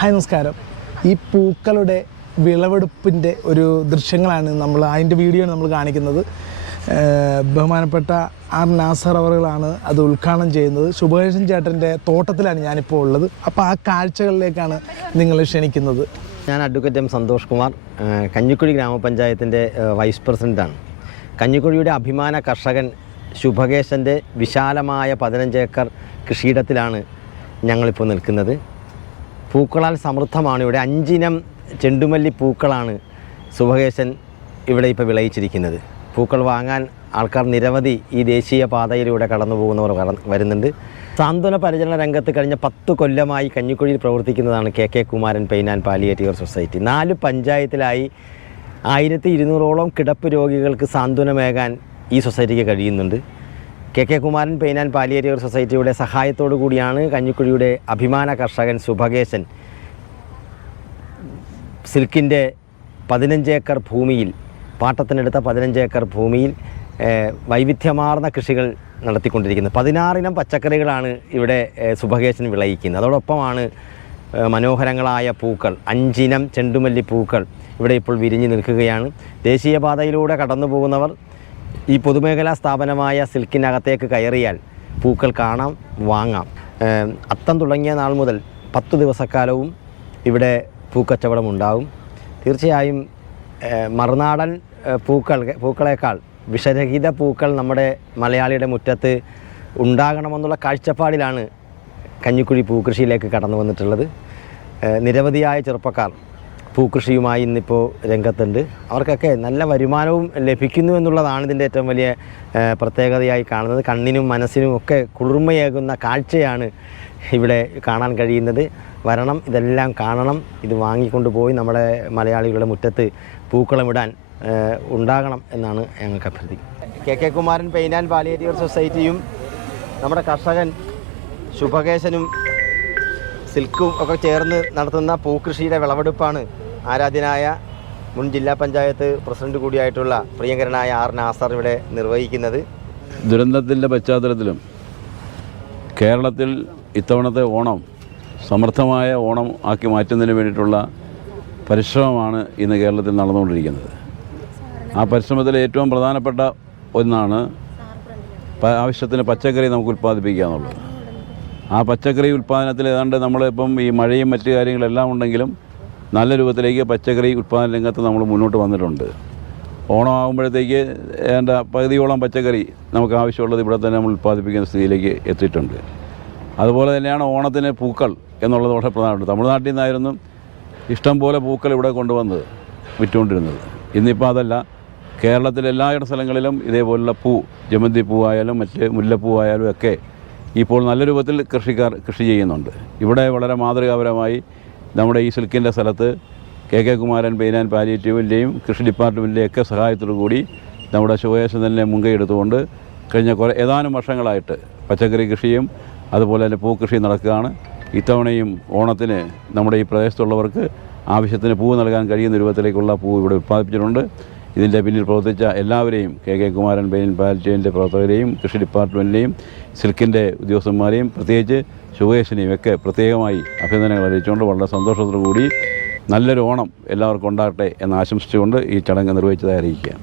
Hi നമസ്കാരം. ഈ പൂക്കളുടെ വിളവെടുപ്പിന്റെ ഒരു ദൃശ്യങ്ങളാണ് നമ്മൾ അതിന്റെ വീഡിയോ നമ്മൾ കാണിക്കുന്നത്. ബഹുമാനപ്പെട്ട ആർ നാസർ അവറുകളാണ് അത് ഉദ്ഘാടനം ചെയ്യുന്നത്. സുഭേഷൻ ചേട്ടന്റെ തോട്ടത്തിലാണ് ഞാനിപ്പോൾ ഉള്ളത്. അപ്പോൾ ആ കാഴ്ചകളിലേക്കാണ് നിങ്ങൾ ക്ഷണിക്കുന്നത്. ഞാൻ അഡ്വക്കേറ്റ് എം സന്തോഷ് കുമാർ കഞ്ഞിക്കുഴി ഗ്രാമപഞ്ചായത്തിന്റെ വൈസ് പ്രസിഡന്റാണ് കഞ്ഞിക്കുഴിയുടെ അഭിമാന കർഷകൻ ശുഭകേശന്റെ വിശാലമായ പതിനഞ്ച് ഏക്കർ കൃഷിയിടത്തിലാണ് ഞങ്ങളിപ്പോൾ നിൽക്കുന്നത്. പൂക്കളാൽ സമൃദ്ധമാണ്. ഇവിടെ അഞ്ചിനം ചെണ്ടുമല്ലി പൂക്കളാണ് സുഭകേശൻ ഇവിടെ ഇപ്പോൾ വിളയിച്ചിരിക്കുന്നത്. പൂക്കൾ വാങ്ങാൻ ആൾക്കാർ നിരവധി ഈ ദേശീയ പാതയിലൂടെ കടന്നു പോകുന്നവർ വരുന്നുണ്ട്. സാന്ത്വന പരിചരണ രംഗത്ത് കഴിഞ്ഞ പത്ത് കൊല്ലമായി കഞ്ഞിക്കുഴിയിൽ പ്രവർത്തിക്കുന്നതാണ് K K Kumaran pain and palliative society. നാല് പഞ്ചായത്തിലായി ആയിരത്തി ഇരുന്നൂറോളം കിടപ്പ് രോഗികൾക്ക് സാന്ത്വനമേകാൻ ഈ സൊസൈറ്റിക്ക് കഴിയുന്നുണ്ട്. K K Kumaran pain and palliative സൊസൈറ്റിയുടെ സഹായത്തോടു കൂടിയാണ് കഞ്ഞിക്കുഴിയുടെ അഭിമാന കർഷകൻ സുഭകേശൻ സിൽക്കിന്റെ പതിനഞ്ച് ഏക്കർ ഭൂമിയിൽ പാട്ടത്തിനെടുത്ത പതിനഞ്ച് ഏക്കർ ഭൂമിയിൽ വൈവിധ്യമാർന്ന കൃഷികൾ നടത്തിക്കൊണ്ടിരിക്കുന്നത്. പതിനാറിനം പച്ചക്കറികളാണ് ഇവിടെ സുഭകേശൻ വിളയിക്കുന്നത്. അതോടൊപ്പമാണ് മനോഹരങ്ങളായ പൂക്കൾ അഞ്ചിനം ചെണ്ടുമല്ലി പൂക്കൾ ഇവിടെ ഇപ്പോൾ വിരിഞ്ഞു നിൽക്കുകയാണ്. ദേശീയപാതയിലൂടെ കടന്നു പോകുന്നവർ ഈ പൊതുമേഖലാ സ്ഥാപനമായ സിൽക്കിനകത്തേക്ക് കയറിയാൽ പൂക്കൾ കാണാം വാങ്ങാം. അത്തം തുടങ്ങിയ നാൾ മുതൽ പത്ത് ദിവസക്കാലവും ഇവിടെ പൂക്കച്ചവടം ഉണ്ടാവും. തീർച്ചയായും മറുനാടൻ പൂക്കൾ പൂക്കളേക്കാൾ വിഷരഹിത പൂക്കൾ നമ്മുടെ മലയാളിയുടെ മുറ്റത്ത് ഉണ്ടാകണമെന്നുള്ള കാഴ്ചപ്പാടിലാണ് കഞ്ഞിക്കുഴി പൂക്കൃഷിയിലേക്ക് കടന്നു വന്നിട്ടുള്ളത്. നിരവധിയായ ചെറുപ്പക്കാർ പൂക്കൃഷിയുമായി ഇന്നിപ്പോൾ രംഗത്തുണ്ട്. അവർക്കൊക്കെ നല്ല വരുമാനവും ലഭിക്കുന്നു എന്നുള്ളതാണ് ഇതിന്റെ ഏറ്റവും വലിയ പ്രത്യേകതയായി കാണുന്നത്. കണ്ണിനും മനസ്സിനും ഒക്കെ കുളിർമയേകുന്ന കാഴ്ചയാണ് ഇവിടെ കാണാൻ കഴിയുന്നത്. വരണം ഇതെല്ലാം കാണണം. ഇത് വാങ്ങിക്കൊണ്ട് പോയി നമ്മുടെ മലയാളികളുടെ മുറ്റത്ത് പൂക്കളമിടാൻ ഉണ്ടാകണം എന്നാണ് ഞങ്ങൾക്ക് അഭ്യർത്ഥി K K Kumaran pain and palliative സൊസൈറ്റിയും നമ്മുടെ കർഷകൻ ശുഭകേശനും സിൽക്കും ഒക്കെ ചേർന്ന് നടത്തുന്ന പൂക്കൃഷിയുടെ വിളവെടുപ്പാണ് ആരാധ്യനായ മുൻ ജില്ലാ പഞ്ചായത്ത് പ്രസിഡന്റ് കൂടിയായിട്ടുള്ള പ്രിയങ്കരനായ ആർ നാസർ ഇവിടെ നിർവഹിക്കുന്നത്. ദുരന്തത്തിന്റെ പശ്ചാത്തലത്തിലും കേരളത്തിൽ ഇത്തവണത്തെ ഓണം സമർത്ഥമായ ഓണം ആക്കി മാറ്റുന്നതിന് വേണ്ടിയിട്ടുള്ള പരിശ്രമമാണ് ഇന്ന് കേരളത്തിൽ നടന്നുകൊണ്ടിരിക്കുന്നത്. ആ പരിശ്രമത്തിൽ ഏറ്റവും പ്രധാനപ്പെട്ട ഒന്നാണ് ആവശ്യത്തിന് പച്ചക്കറി നമുക്ക് ഉൽപ്പാദിപ്പിക്കുക എന്നുള്ളത് ആ പച്ചക്കറി ഉൽപ്പാദനത്തിൽ ഏതാണ്ട് നമ്മളിപ്പം ഈ മഴയും മറ്റു കാര്യങ്ങളെല്ലാം ഉണ്ടെങ്കിലും നല്ല രൂപത്തിലേക്ക് പച്ചക്കറി ഉൽപ്പാദന രംഗത്ത് നമ്മൾ മുന്നോട്ട് വന്നിട്ടുണ്ട്. ഓണം ആകുമ്പോഴത്തേക്ക് ഏതാണ്ട് പകുതിയോളം പച്ചക്കറി നമുക്ക് ആവശ്യമുള്ളത് ഇവിടെ തന്നെ നമ്മൾ ഉൽപ്പാദിപ്പിക്കുന്ന സ്ഥിതിയിലേക്ക് എത്തിയിട്ടുണ്ട്. അതുപോലെ തന്നെയാണ് ഓണത്തിന് പൂക്കൾ എന്നുള്ളത് വളരെ പ്രധാനമുണ്ട് തമിഴ്നാട്ടിൽ നിന്നായിരുന്നു ഇഷ്ടം പോലെ പൂക്കൾ ഇവിടെ കൊണ്ടുവന്നത് വിറ്റുകൊണ്ടിരുന്നത്. ഇന്നിപ്പോൾ അതല്ല. കേരളത്തിലെ എല്ലായിട സ്ഥലങ്ങളിലും ഇതേപോലുള്ള പൂ ജമന്തി പൂവായാലും മറ്റ് മുല്ലപ്പൂവായാലും ഒക്കെ ഇപ്പോൾ നല്ല രൂപത്തിൽ കൃഷിക്കാർ കൃഷി ചെയ്യുന്നുണ്ട്. ഇവിടെ വളരെ മാതൃകാപരമായി നമ്മുടെ ഈ സിൽക്കിന്റെ സ്ഥലത്ത് K K Kumaran pain and പാലിയേറ്റീവിന്റെയും കൃഷി ഡിപ്പാർട്ട്മെന്റിന്റെയും ഒക്കെ സഹായത്തോടു കൂടി നമ്മുടെ ശുഭേശൻ തന്നെ മുൻകൈ എടുത്തുകൊണ്ട് കഴിഞ്ഞ കുറേ ഏതാനും വർഷങ്ങളായിട്ട് പച്ചക്കറി കൃഷിയും അതുപോലെ തന്നെ പൂക്കൃഷിയും നടക്കുകയാണ്. ഇത്തവണയും ഓണത്തിന് നമ്മുടെ ഈ പ്രദേശത്തുള്ളവർക്ക് ആവശ്യത്തിന് പൂവ് നൽകാൻ കഴിയുന്ന രൂപത്തിലേക്കുള്ള പൂ ഇവിടെ ഉത്പാദിപ്പിച്ചിട്ടുണ്ട്. ഇതിന്റെ പിന്നിൽ പ്രവർത്തിച്ച എല്ലാവരെയും കെ കെ കുമാരൻ ബെയിൻ പാലിറ്റീവിന്റെ പ്രവർത്തകരെയും കൃഷി ഡിപ്പാർട്ട്മെന്റിനെയും സിൽക്കിന്റെ ഉദ്യോഗസ്ഥന്മാരെയും പ്രത്യേകിച്ച് ശുഭേഷിനെയും ഒക്കെ പ്രത്യേകമായി അഭിനന്ദനങ്ങൾ അറിയിച്ചുകൊണ്ട് വളരെ സന്തോഷത്തോടു കൂടി നല്ലൊരു ഓണം എല്ലാവർക്കും ഉണ്ടാകട്ടെ എന്ന് ആശംസിച്ചുകൊണ്ട് ഈ ചടങ്ങ് നിർവഹിച്ചതായി അറിയിക്കുകയാണ്.